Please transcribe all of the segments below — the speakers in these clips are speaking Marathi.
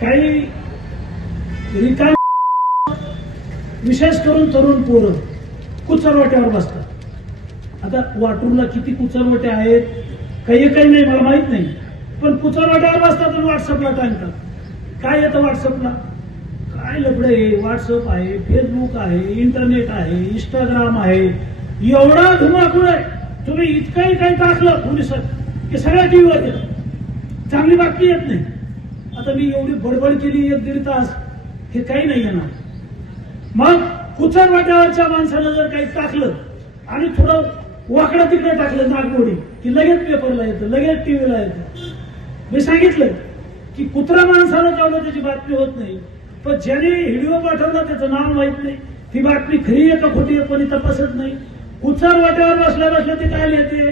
काही रिकाम विशेष करून तरुण पोरं कुचरवाट्यावर बसतात। आता वाटूरला किती कुचरवाटे आहेत काही नाही मला माहित नाही, पण कुचरवाट्यावर बसतात आणि व्हॉट्सअपला टाकतात। काय येतं व्हॉट्सअपला? काय लफडं आहे? व्हॉट्सअप आहे, फेसबुक आहे, इंटरनेट आहे, इंस्टाग्राम आहे, एवढा धुमाकूळ आहे। तुम्ही इतकंही काही टाकलं पोलिसात की सगळ्या टीव्हीवर येतं, चांगली बातमी येत नाही। आता मी एवढी बडबड केली 1-1.5 तास, हे काही नाही येणार। मग कुचरवाट्यावरच्या माणसानं जर काही टाकलं आणि थोडं वाकडं तिकडे टाकलं नागमोडी की लगेच पेपरला येतं, लगेच टीव्हीला येतं। मी सांगितलं की कुत्रा माणसाला चावलं त्याची बातमी होत नाही, पण ज्याने व्हिडिओ पाठवला त्याचं नाव माहित नाही, ती बातमी खरी आहे का खोटी आहे कोणी तपासत नाही। कुचरवाट्यावर बसल्या बसल्या ते काय लिहिते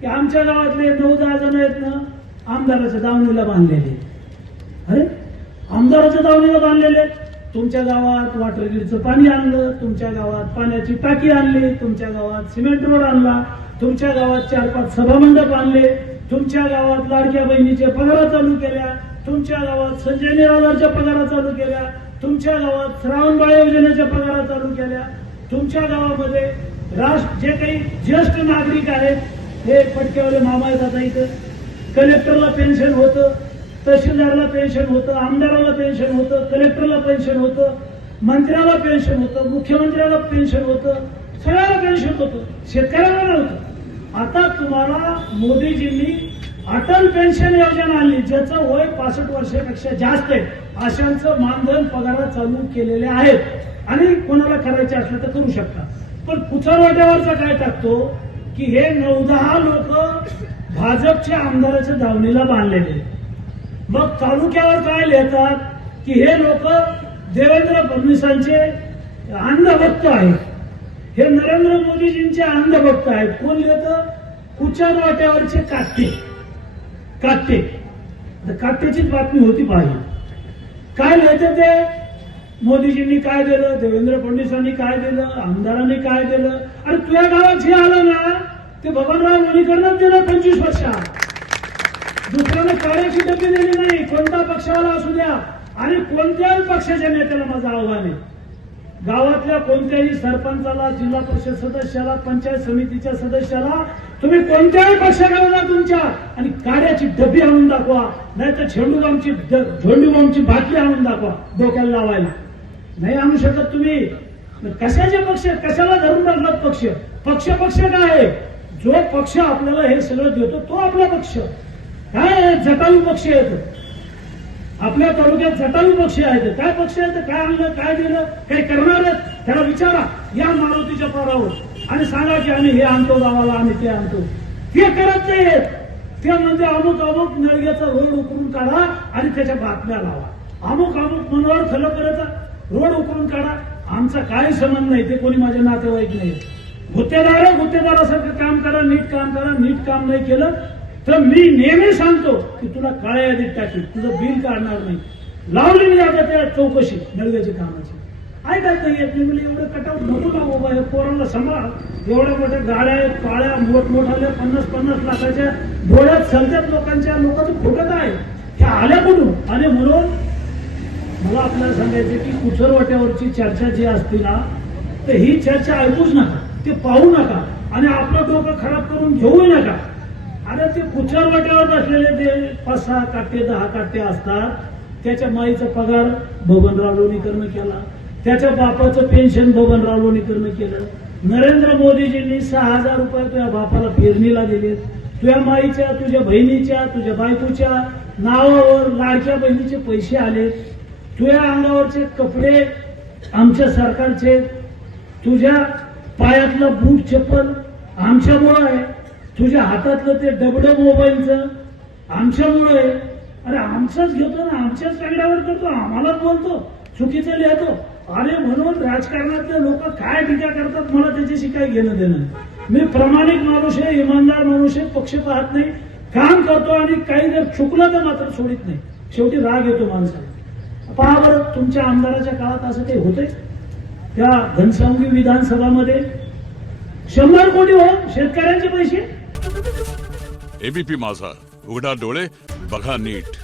की आमच्या गावातले 9-10 जण आहेत ना आमदाराच्या दावणीला बांधलेले। अरे आमदाराच्या दावणीला बांधलेले? तुमच्या गावात वॉटर ग्रीडचं पाणी आणलं, तुमच्या गावात पाण्याची टाकी आणली, तुमच्या गावात सिमेंट रोड आणला, तुमच्या गावात 4-5 सभामंडप आणले, तुमच्या गावात लाडक्या बहिणीच्या पगारा चालू केल्या, तुमच्या गावात संजय निराधारच्या पगारा चालू केल्या, तुमच्या गावात श्रावणबाळ योजनेच्या पगारा चालू केल्या, तुमच्या गावामध्ये जे काही ज्येष्ठ नागरिक आहेत हे पटकेवाले मामा येतात इथं, कलेक्टरला पेन्शन होतं, तहसीलदारला पेन्शन होतं, आमदाराला पेन्शन होतं, कलेक्टरला पेन्शन होतं, मंत्र्याला पेन्शन होतं, मुख्यमंत्र्याला पेन्शन होतं, सगळ्याला पेन्शन होतं, शेतकऱ्याला नव्हतं। आता तुम्हाला मोदीजींनी अटल पेन्शन योजना आणली, ज्याचं वय 65 वर्षापेक्षा जास्त आहे, अशांचं मानधन पगार चालू केलेले आहेत आणि कोणाला करायचे असलं तर करू शकता। पण कुचरवाट्यावरचा काय टाकतो की हे 9-10 लोक भाजपच्या आमदाराच्या दावणीला बांधलेले। मग तालुक्यावर काय लिहितात की हे लोक देवेंद्र फडणवीसांचे अंधभक्त आहेत, हे नरेंद्र मोदीजींचे अंधभक्त आहेत। कोण लिहितं? कुचरवाट्यावरचे काट्टे। काट्याचीच बातमी होती पाहिजे। काय लिहितं ते? मोदीजींनी काय दिलं, देवेंद्र फडणवीसांनी काय दिलं, आमदारांनी काय दिलं। अरे तुझ्या गावात जे आलं ना ते बबनराव लोणीकरनंच दिलं 25 वर्षात, दुसऱ्याने काळ्याची डबी दिली नाही, कोणता पक्षाला असू द्या। आणि कोणत्याही पक्षाच्या नेत्याला माझं आव्हान आहे, गावातल्या कोणत्याही सरपंचाला, जिल्हा परिषद सदस्याला, पंचायत समितीच्या सदस्याला तुम्ही कोणत्याही पक्षाकडे तुमच्या आणि काड्याची डबी आणून दाखवा, नाहीतर झेंडूबामची बाटली आणून दाखवा डोक्याला लावायला। नाही आणू शकत तुम्ही। कशाचे पक्ष? कशाला धरून टाकलात पक्ष? पक्ष काय आहे? जो पक्ष आपल्याला हे सगळं देतो तो आपला पक्ष। काय जटायू पक्ष आहेत आपल्या तालुक्यात, जटायू पक्ष आहेत। काय पक्ष आहेत? काय आणलं, काय दिलं, काय करणार आहेत? त्याला विचारा या मारुतीच्या पारावर आणि सांगा की आम्ही हे आणतो गावाला, आम्ही ते आणतो। ते करत नाहीत, ते म्हणजे अमुक नळग्याचा रोड उकरून काढा आणि त्याच्या बातम्या लावा, अमुक मनोहर खलकरेचा रोड उकरून काढा। आमचा काही संबंध नाही, ते कोणी माझे नातेवाईक नाही। गुत्तेदारासारखं काम करा, नीट काम करा। नीट काम नाही केलं तर मी नेहमी सांगतो की तुला काळ्या यादीत टाकील, तुझं बिल काढणार नाही। लावली मी आता त्या चौकशी नळव्याची कामाची, ऐकत नाही येत नाही। म्हणजे एवढं कटाऊट नको ना बाबा, हे पोरांना सांभाळ। एवढ्या मोठ्या गाड्या आहेत, काळ्या मोठमोठ्या 50-50 लाखाच्या डोळ्यात चालतात लोकांच्या, लोकांचं फुटत आहे, हे आल्या कुठून? आणि म्हणून मला आपल्याला सांगायचं की कुचरवाट्यावरची चर्चा जी असते ना तर ही चर्चा ऐकूच नका, ते पाहू नका आणि आपलं डोकं खराब करून घेऊ नका। अरे ते कुचरवाट्यावर बसलेले ते 5-6 काट्टे 10 काट्टे असतात, त्याच्या माईचा पगार बबनराव लोणीकरनं केला, त्याच्या बापाचं पेन्शन बबनराव लोणीकरनं केलं। नरेंद्र मोदीजींनी 6,000 रुपये तुझ्या बापाला पेरणीला दिलेत, तुझ्या माईच्या, तुझ्या बहिणीच्या, तुझ्या बायकोच्या नावावर लाडक्या बहिणीचे पैसे आले, तुझ्या अंगावरचे कपडे आमच्या सरकारचे, तुझ्या पायातलं बूट चप्पल आमच्यामुळं आहे, तुझ्या हातातलं ते डबडं मोबाईलचं आमच्यामुळं आहे। अरे आमचंच घेतो ना, आमच्याच कागदावर करतो, आम्हालाच बोलतो, चुकीचं लिहितो। अरे म्हणून राजकारणातले लोक काय टीका करतात मला त्याच्याशी काही घेणं देणं नाही। मी प्रामाणिक माणूस आहे, इमानदार माणूस आहे, पक्ष पाहत नाही, काम करतो आणि काही जर चुकलं तर मात्र सोडित नाही। शेवटी राग येतो माणसाला। पहा बरं तुमच्या आमदाराच्या काळात असं काही होतंय? त्या घनसावंगी विधानसभामध्ये 100 कोटी हो शेतकऱ्यांचे पैसे। एबीपी माझा, उघडा डोळे बघा नीट।